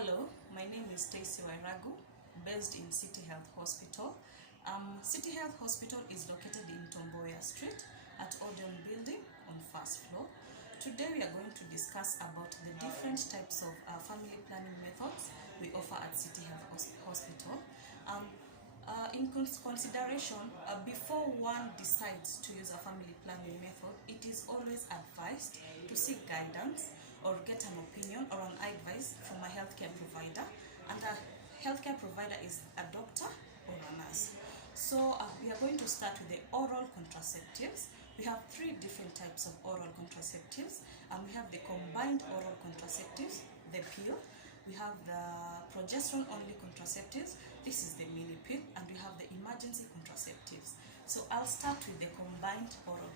Hello, my name is Stacy Wairagu, based in City Health Hospital. City Health Hospital is located in Tomboya Street at Odeon Building on first floor. Today we are going to discuss about the different types of family planning methods we offer at City Health Hospital. In consideration, before one decides to use a family planning method, it is always advised to seek guidance or get an opinion or an advice from a healthcare provider, and a healthcare provider is a doctor or a nurse. So we are going to start with the oral contraceptives. We have three different types of oral contraceptives. We have the combined oral contraceptives, the pill. We have the progesterone-only contraceptives. This is the mini pill, and we have the emergency contraceptives. So I'll start with the combined oral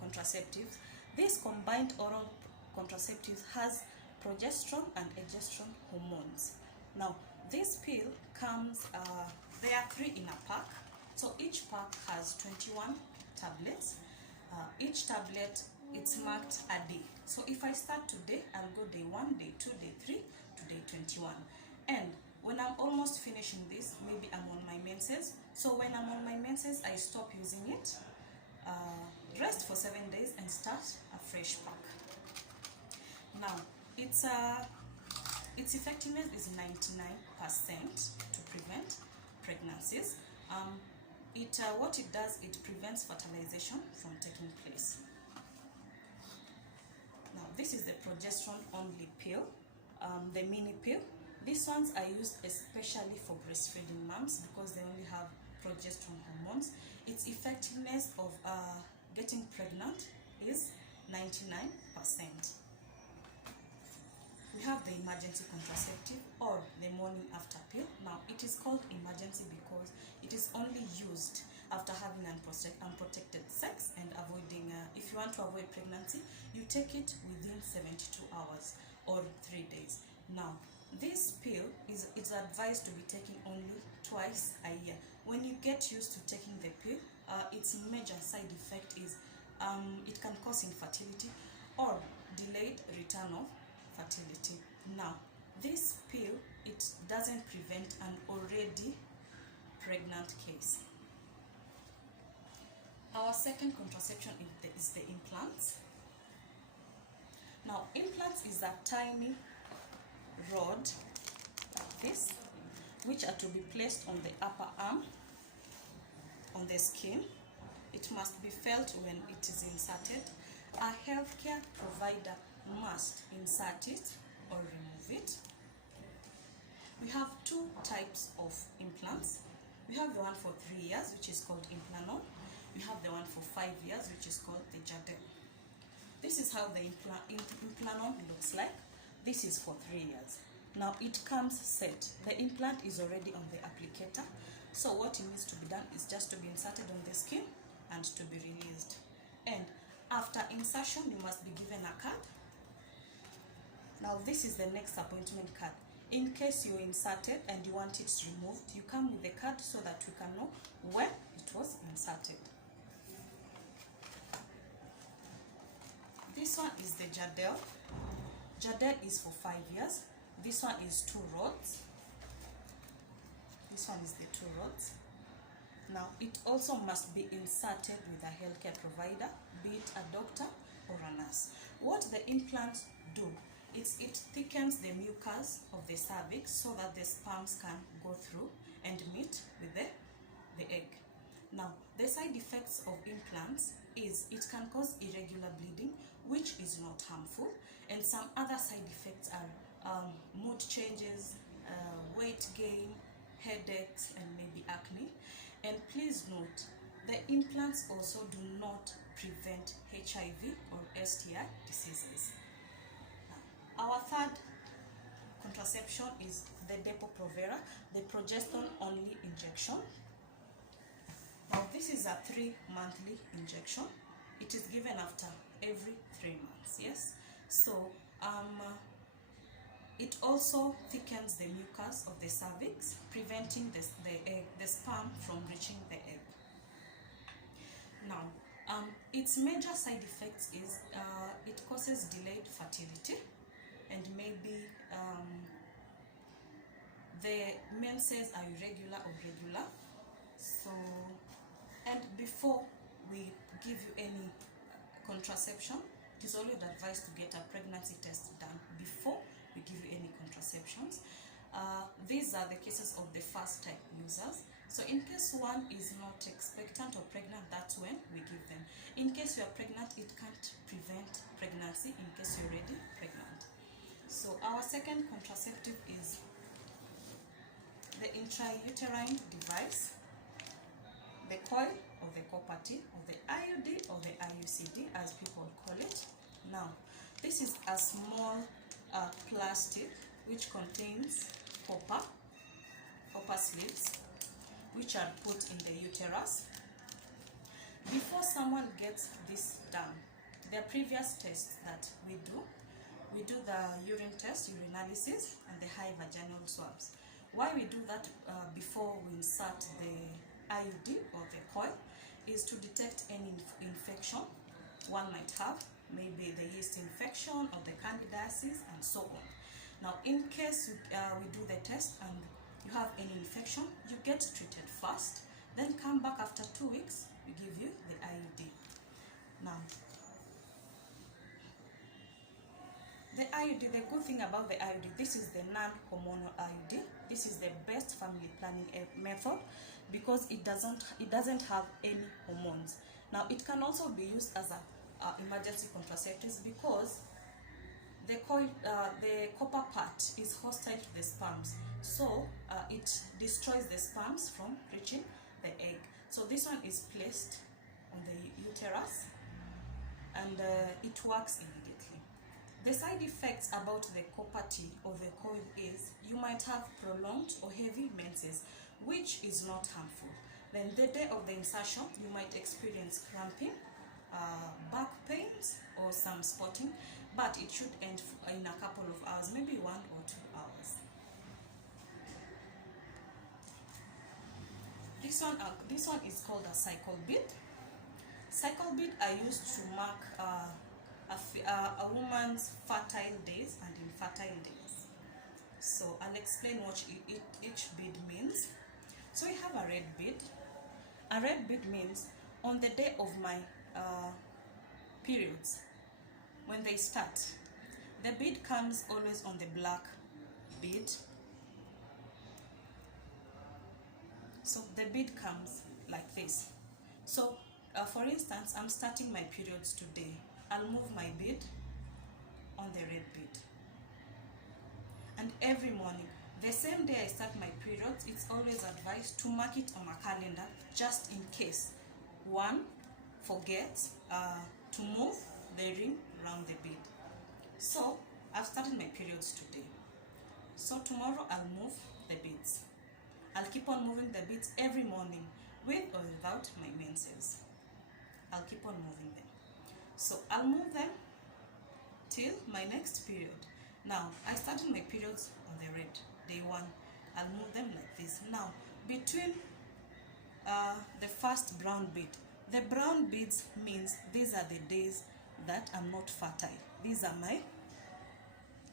contraceptives. This combined oral contraceptives has progesterone and egesterone hormones. Now, this pill comes, there are 3 in a pack. So each pack has 21 tablets. Each tablet, it's marked a day. So if I start today, I'll go day 1, day 2, day 3, to day 21. And when I'm almost finishing this, maybe I'm on my menses. So when I'm on my menses, I stop using it, rest for 7 days, and start a fresh pack. Now, its effectiveness is 99% to prevent pregnancies. What it does, it prevents fertilization from taking place. Now, this is the progesterone-only pill, the mini pill. These ones are used especially for breastfeeding moms because they only have progesterone hormones. Its effectiveness of getting pregnant is 99%. We have the emergency contraceptive or the morning after pill. Now, it is called emergency because it is only used after having unprotected sex and avoiding, if you want to avoid pregnancy, you take it within 72 hours or 3 days. Now, this pill is advised to be taken only twice a year. When you get used to taking the pill, its major side effect is it can cause infertility or delayed return of fertility. Now, this pill, it doesn't prevent an already pregnant case. Our second contraception is the implants. Now, implants is a tiny rod like this, which are to be placed on the upper arm, on the skin. It must be felt when it is inserted. A healthcare provider must insert it or remove it. We have 2 types of implants. We have the one for 3 years, which is called Implanon. We have the one for 5 years, which is called the Jadel. This is how the Implanon looks like. This is for 3 years. Now, it comes set. The implant is already on the applicator. So what needs to be done is just to be inserted on the skin and to be released. And after insertion, you must be given a card. Now, this is the next appointment card. In case you're inserted and you want it removed, you come with the card so that we can know when it was inserted. This one is the Jadel. Jadel is for 5 years. This one is 2 rods. This one is the 2 rods. Now, it also must be inserted with a healthcare provider, be it a doctor or a nurse. What the implants do, it thickens the mucus of the cervix so that the sperms can go through and meet with the egg. Now, the side effects of implants is it can cause irregular bleeding, which is not harmful, and some other side effects are mood changes, weight gain, headaches, and maybe acne. And please note, the implants also do not prevent HIV or STI diseases. Our third contraception is the Depo-Provera, the progesterone-only injection. Now, this is a 3-monthly injection. It is given after every 3 months, yes? So, it also thickens the mucus of the cervix, preventing the sperm from reaching the egg. Now, its major side effects is it causes delayed fertility and maybe the menses are irregular or regular. So, and before we give you any contraception, it is always advised to get a pregnancy test done before we give you any contraceptions. These are the cases of the first type users. So in case one is not expectant or pregnant, that's when we give them. In case you are pregnant, it can't prevent pregnancy in case you're already pregnant. So our second contraceptive is the intrauterine device, the COIL or the copper T or the IUD or the IUCD as people call it. Now, this is a small plastic which contains copper sleeves which are put in the uterus. Before someone gets this done, there are previous tests that we do the urine test, urinalysis, and the high vaginal swabs. Why we do that before we insert the IUD or the COIL is to detect any infection one might have, maybe the yeast infection or the candidiasis and so on. Now, in case we do the test and you have any infection, you get treated first, then come back after 2 weeks, we give you the IUD. Now, the IUD, the good thing about the IUD, this is the non-hormonal IUD. This is the best family planning method because it doesn't have any hormones. Now, it can also be used as a emergency contraceptives because the copper part is hostile to the sperms, so it destroys the sperms from reaching the egg. So this one is placed on the uterus and it works immediately. The side effects about the copper T or the COIL is you might have prolonged or heavy menses, which is not harmful. Then the day of the insertion, you might experience cramping, back pains or some spotting, but it should end in a couple of hours, maybe 1 or 2 hours. This one is called a cycle bead. Cycle bead are used to mark a woman's fertile days and infertile days. So I'll explain what each bead means. So we have a red bead. A red bead means on the day of my periods, when they start, the bead comes always on the black bead. So the bead comes like this. So for instance, I'm starting my periods today. I'll move my bead on the red bead. And every morning, the same day I start my periods, it's always advised to mark it on a calendar just in case one forgets to move the ring around the bead. So I've started my periods today. So tomorrow I'll move the beads. I'll keep on moving the beads every morning with or without my menses. I'll keep on moving them. So I'll move them till my next period. Now, I started my periods on the red, day 1. I'll move them like this. Now, between the first brown bead, the brown beads means these are the days that I'm not fertile. These are my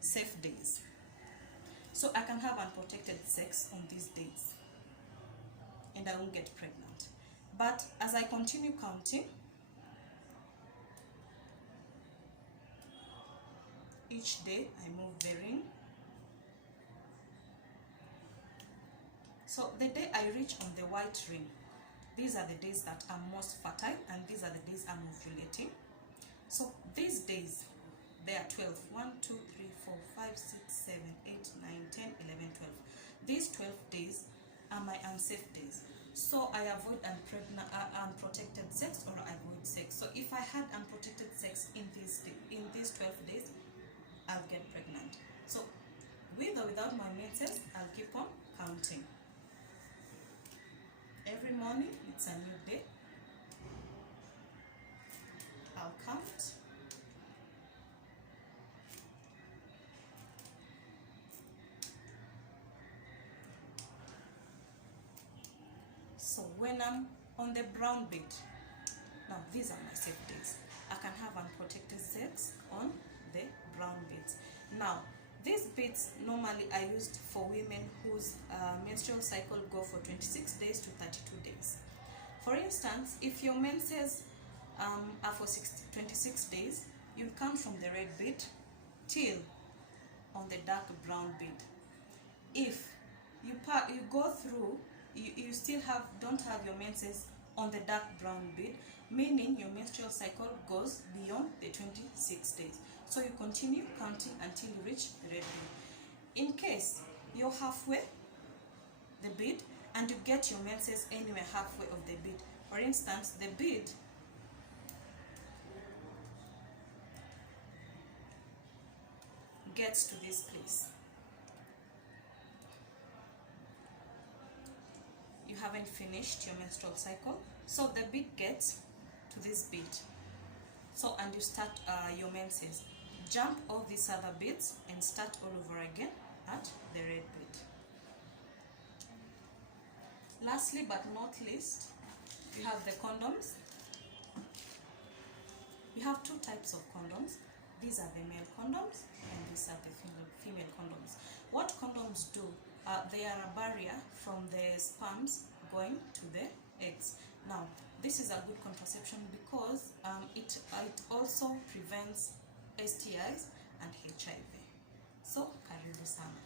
safe days. So I can have unprotected sex on these days and I won't get pregnant. But as I continue counting, each day I move the ring. So the day I reach on the white ring, these are the days that I'm most fertile and these are the days I'm ovulating. So these days, they are 12. 1, 2, 3, 4, 5, 6, 7, 8, 9, 10, 11, 12. These 12 days are my unsafe days. So I avoid unprotected sex or I avoid sex. So if I had unprotected sex in these 12 days, I'll get pregnant. So with or without my menses, I'll keep on counting. Every morning, it's a new day. I'll count. So when I'm on the brown bead, now these are my safe days. I can have unprotected sex on the brown beads. Now, These beads normally are used for women whose menstrual cycle go for 26 days to 32 days. For instance, if your menses are for 26 days, you count from the red bead till on the dark brown bead. If you go through, you still don't have your menses on the dark brown bead, meaning your menstrual cycle goes beyond the 26 days. So you continue counting until you reach the red bead. In case you're halfway the bead and you get your menses anywhere halfway of the bead, for instance, the bead gets to this place, you haven't finished your menstrual cycle, so the bead gets to this bead, so and you start your menses. Jump all these other beads and start all over again at the red bead. Lastly but not least, you have the condoms. We have two types of condoms. These are the male condoms and these are the female condoms. What condoms do, they are a barrier from the sperms going to the eggs. Now, this is a good contraception because it also prevents STIs and HIV. So, karibu sana.